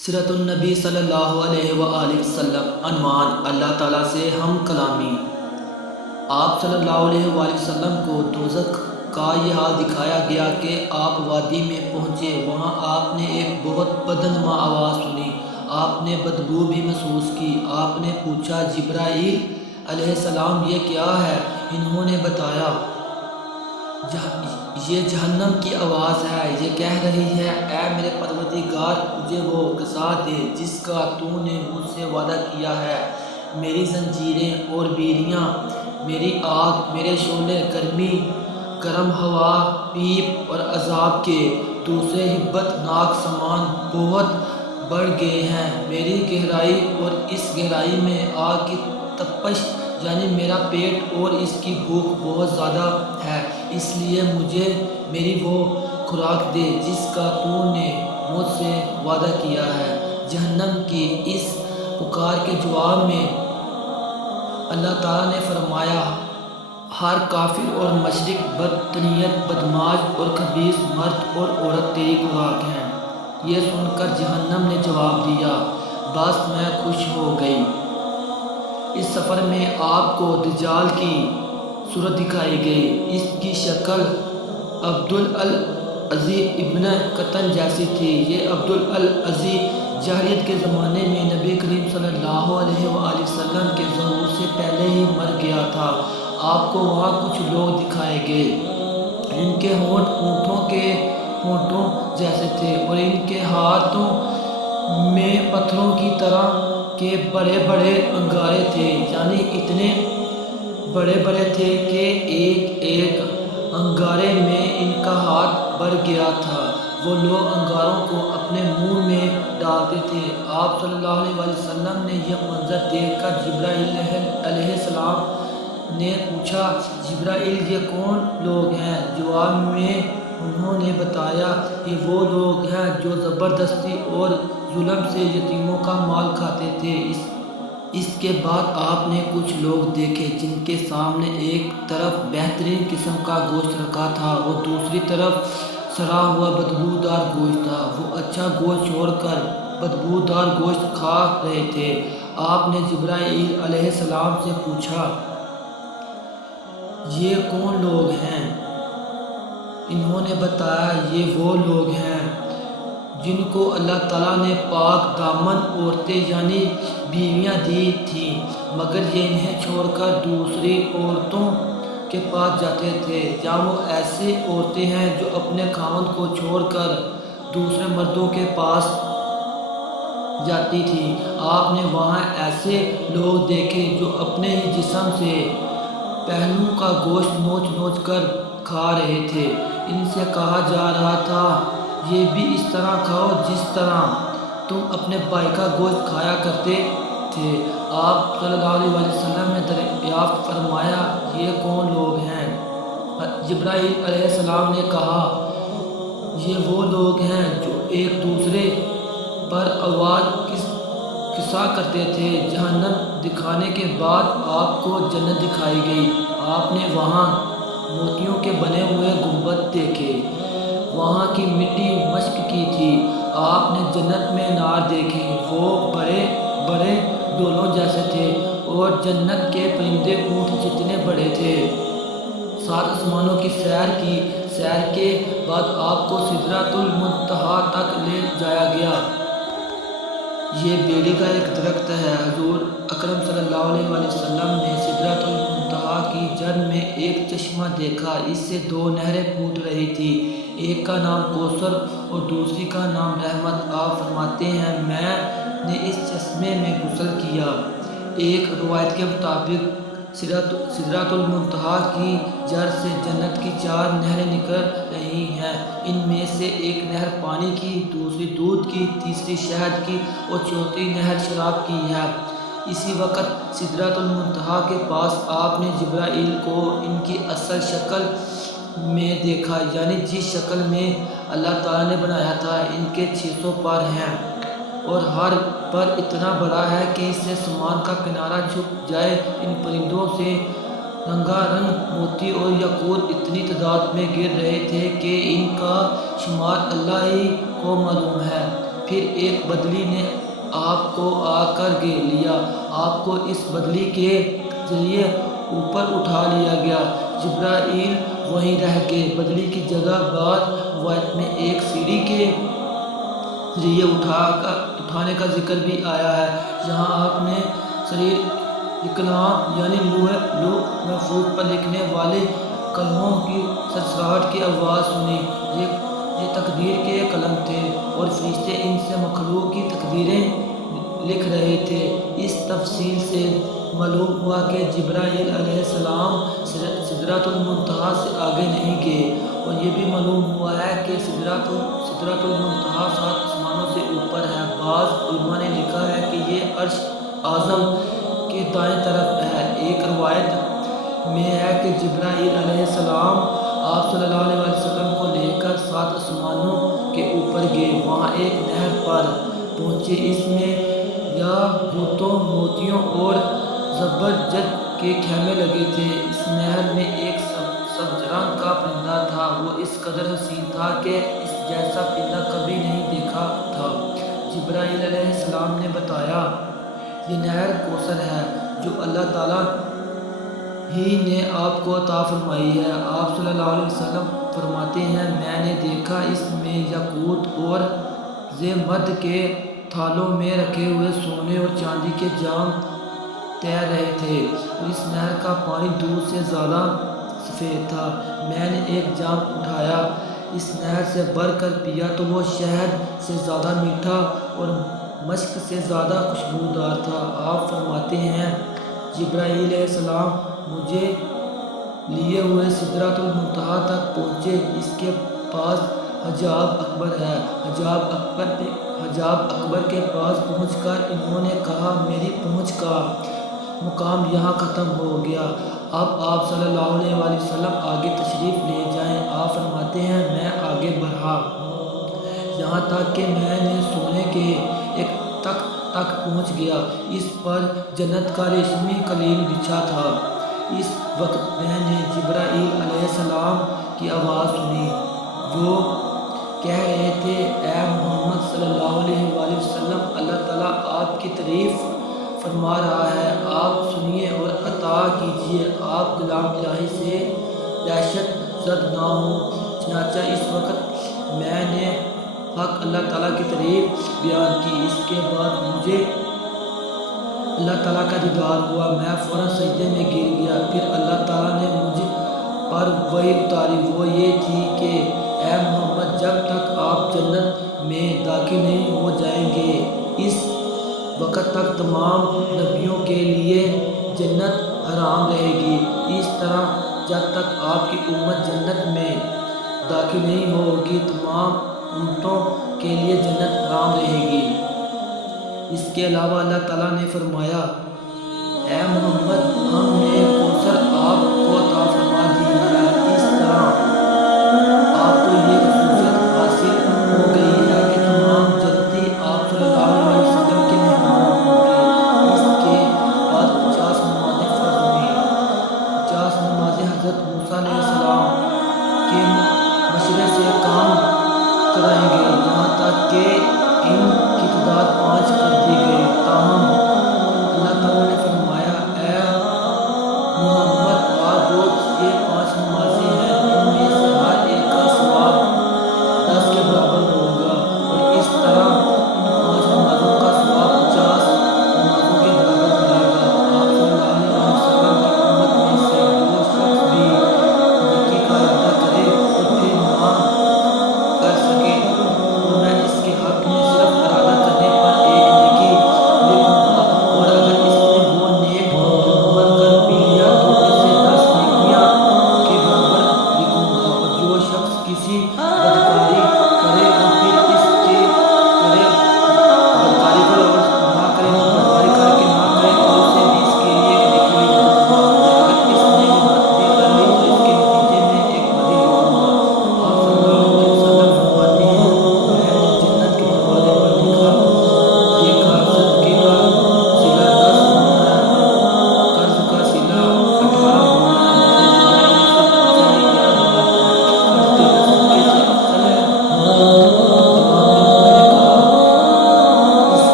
سیرت النبی صلی اللہ علیہ وآلہ وسلم۔ عنوان: اللہ تعالیٰ سے ہم کلامی۔ آپ صلی اللہ علیہ وآلہ وسلم کو دوزخ کا یہ حال دکھایا گیا کہ آپ وادی میں پہنچے۔ وہاں آپ نے ایک بہت بدنما آواز سنی۔ آپ نے بدبو بھی محسوس کی۔ آپ نے پوچھا، جبرائیل علیہ السلام، یہ کیا ہے؟ انہوں نے بتایا، یہ جہنم کی آواز ہے۔ یہ کہہ رہی ہے، اے میرے پروردگار، مجھے وہ غذا دے جس کا تو نے مجھ سے وعدہ کیا ہے۔ میری زنجیریں اور بیڑیاں، میری آگ، میرے شعلے، گرم ہوا، پیپ اور عذاب کے دوسرے ہیبت ناک سامان بہت بڑھ گئے ہیں۔ میری گہرائی اور اس گہرائی میں آگ کی تپش، یعنی میرا پیٹ اور اس کی بھوک بہت زیادہ ہے۔ اس لیے مجھے میری وہ خوراک دے جس کا تو نے مجھ سے وعدہ کیا ہے۔ جہنم کی اس پکار کے جواب میں اللہ تعالیٰ نے فرمایا، ہر کافر اور مشرک، بدنیت، بدمعاش اور خبیث مرد اور عورت تیری خوراک ہیں۔ یہ سن کر جہنم نے جواب دیا، بس میں خوش ہو گئی۔ اس سفر میں آپ کو دجال کی صورت دکھائی گئی۔ اس کی شکل عبدالعزی ابن قطن جیسی تھی۔ یہ عبدالعزی جاہلیت کے زمانے میں نبی کریم صلی اللہ علیہ وآلہ وسلم کے ظہور سے پہلے ہی مر گیا تھا۔ آپ کو وہاں کچھ لوگ دکھائے گئے۔ ان کے ہونٹ اونٹوں کے ہونٹوں جیسے تھے اور ان کے ہاتھوں میں پتھروں کی طرح کے بڑے بڑے انگارے تھے، یعنی اتنے بڑے بڑے تھے کہ ایک ایک انگارے میں ان کا ہاتھ بھر گیا تھا۔ وہ لوگ انگاروں کو اپنے منہ میں ڈالتے تھے۔ آپ صلی اللہ علیہ وسلم نے یہ منظر دیکھ کر جبرائیل علیہ السلام نے پوچھا، جبرائیل، یہ کون لوگ ہیں؟ جواب میں انہوں نے بتایا، یہ وہ لوگ ہیں جو زبردستی اور ظلم سے یتیموں کا مال کھاتے تھے۔ اس کے بعد آپ نے کچھ لوگ دیکھے جن کے سامنے ایک طرف بہترین قسم کا گوشت رکھا تھا اور دوسری طرف سڑا ہوا بدبودار گوشت تھا۔ وہ اچھا گوشت چھوڑ کر بدبودار گوشت کھا رہے تھے۔ آپ نے جبرائیل علیہ السلام سے پوچھا، یہ کون لوگ ہیں؟ انہوں نے بتایا، یہ وہ لوگ ہیں جن کو اللہ تعالیٰ نے پاک دامن عورتیں یعنی بیویاں دی تھیں، مگر یہ انہیں چھوڑ کر دوسری عورتوں کے پاس جاتے تھے، یا وہ ایسی عورتیں ہیں جو اپنے خاوند کو چھوڑ کر دوسرے مردوں کے پاس جاتی تھیں۔ آپ نے وہاں ایسے لوگ دیکھے جو اپنے ہی جسم سے پہلوؤں کا گوشت نوچ نوچ کر کھا رہے تھے۔ ان سے کہا جا رہا تھا، یہ بھی اس طرح کھاؤ جس طرح تم اپنے بھائی کا گوشت کھایا کرتے تھے۔ آپ صلی اللہ علیہ وسلم نے دریافت فرمایا، یہ کون لوگ ہیں؟ جبرائیل علیہ السلام نے کہا، یہ وہ لوگ ہیں جو ایک دوسرے پر آواز کسا کرتے تھے۔ جہنم دکھانے کے بعد آپ کو جنت دکھائی گئی۔ آپ نے وہاں موتیوں کے بنے ہوئے گنبد دیکھے۔ وہاں کی مٹی مشک کی تھی۔ آپ نے جنت میں انار دیکھے، وہ بڑے بڑے ڈولوں جیسے تھے اور جنت کے پرندے اونٹ جتنے بڑے تھے۔ 7 آسمانوں کی سیر کی۔ سیر کے بعد آپ کو سدرۃ المنتہا تک لے جایا گیا۔ یہ بیری کا ایک درخت ہے۔ حضور اکرم صلی اللہ علیہ وسلم نے سدرۃ المنتہا کی جڑ میں ایک چشمہ دیکھا۔ اس سے 2 نہریں پھوٹ رہی تھیں، ایک کا نام کوثر اور دوسری کا نام رحمت۔ آپ فرماتے ہیں، میں نے اس چشمے میں غسل کیا۔ ایک روایت کے مطابق سدرۃ المنتہا کی جڑ سے جنت کی 4 نہریں نکل رہی ہیں۔ ان میں سے ایک نہر پانی کی، دوسری دودھ کی، تیسری شہد کی اور چوتھی نہر شراب کی ہے۔ اسی وقت سدرۃ المنتہا کے پاس آپ نے جبرائیل کو ان کی اصل شکل میں دیکھا، یعنی جس شکل میں اللہ تعالیٰ نے بنایا تھا۔ ان کے 600 پر ہیں اور ہر پر اتنا بڑا ہے کہ اس سے سامان کا کنارہ جھک جائے۔ ان پرندوں سے رنگا رنگ موتی اور یاقوت اتنی تعداد میں گر رہے تھے کہ ان کا شمار اللہ ہی کو معلوم ہے۔ پھر ایک بدلی نے آپ کو آ کر گھیر لیا، آپ کو اس بدلی کے ذریعے اوپر اٹھا لیا گیا۔ جبرائیل وہیں رہ گئے۔ بدلی کی جگہ بعض روایت میں ایک سیڑھی کے ذریعے اٹھانے کا ذکر بھی آیا ہے۔ یہاں آپ نے سریر کلام یعنی لوح محفوظ پر لکھنے والے قلموں کی سرسراہٹ کی آواز سنی۔ یہ تقدیر کے قلم تھے اور فرشتے ان سے مخلوق کی تقدیریں لکھ رہے تھے۔ اس تفصیل سے معلوم ہوا کہ جبرائیل علیہ السلام سدرۃ المنتہا سے آگے نہیں گئے، اور یہ بھی معلوم ہوا ہے کہ سدرۃ المنتہا 7 آسمانوں سے اوپر ہے۔ بعض علماء نے لکھا ہے کہ یہ عرش اعظم کے دائیں طرف ہے۔ ایک روایت میں ہے کہ جبرائیل علیہ السلام آپ صلی اللہ علیہ وسلم کو لے کر 7 آسمانوں کے اوپر گئے، وہاں ایک نہر پر پہنچے، اس میں یاقوتوں، موتیوں اور زبرجد کے خیمے لگے تھے۔ اس نہر میں ایک سبز رنگ کا پرندہ تھا، وہ اس قدر حسین تھا کہ اس جیسا پرندہ کبھی نہیں دیکھا تھا۔ جبرائیل علیہ السلام نے بتایا، یہ نہر کوثر ہے جو اللہ تعالیٰ ہی نے آپ کو عطا فرمائی ہے۔ آپ صلی اللہ علیہ وسلم فرماتے ہیں، میں نے دیکھا اس میں یاقوت اور زیورمرد کے تھالوں میں رکھے ہوئے سونے اور چاندی کے جام تیر رہے تھے، اور اس نہر کا پانی دودھ سے زیادہ سفید تھا۔ میں نے ایک جام اٹھایا، اس نہر سے بھر کر پیا تو وہ شہد سے زیادہ میٹھا اور مسک سے زیادہ خوشبودار تھا۔ آپ فرماتے ہیں، جبرائیل علیہ السلام مجھے لیے ہوئے سدرۃ المنتہا تک پہنچے، اس کے پاس حجاب اکبر ہے۔ حجاب اکبر کے پاس پہنچ کر انہوں نے کہا، میری پہنچ کا مقام یہاں ختم ہو گیا، اب آپ صلی اللہ علیہ وسلم آگے تشریف لے جائیں۔ آپ فرماتے ہیں، میں آگے بڑھا یہاں تک کہ میں نے سونے کے ایک تخت تک پہنچ گیا، اس پر جنت کا ریشمی قلین بچھا تھا۔ اس وقت میں نے جبرائیل علیہ السلام کی آواز سنی، جو کہہ رہے تھے، اے محمد صلی اللہ علیہ وسلم، اللہ تعالیٰ آپ کی تعریف فرما رہا ہے، آپ سنیے اور عطا کیجیے، آپ کلام الہی سے دہشت زد نہ ہوں۔ چنانچہ اس وقت میں نے حق اللہ تعالیٰ کی تعریف بیان کی۔ اس کے بعد مجھے اللہ تعالیٰ کا دیدار ہوا، میں فوراً سجدے میں گر گیا۔ پھر اللہ تعالیٰ نے مجھ پر وحی اتاری، وہ یہ تھی کہ اے محمد، جب تک آپ جنت میں داخل نہیں ہو جائیں گے، اس وقت تک تمام نبیوں کے لیے جنت حرام رہے گی۔ اس طرح جب تک آپ کی امت جنت میں داخل نہیں ہوگی، تمام امتوں کے لیے جنت حرام رہے گی۔ اس کے علاوہ اللہ تعالیٰ نے فرمایا، اے محمد، ہم نے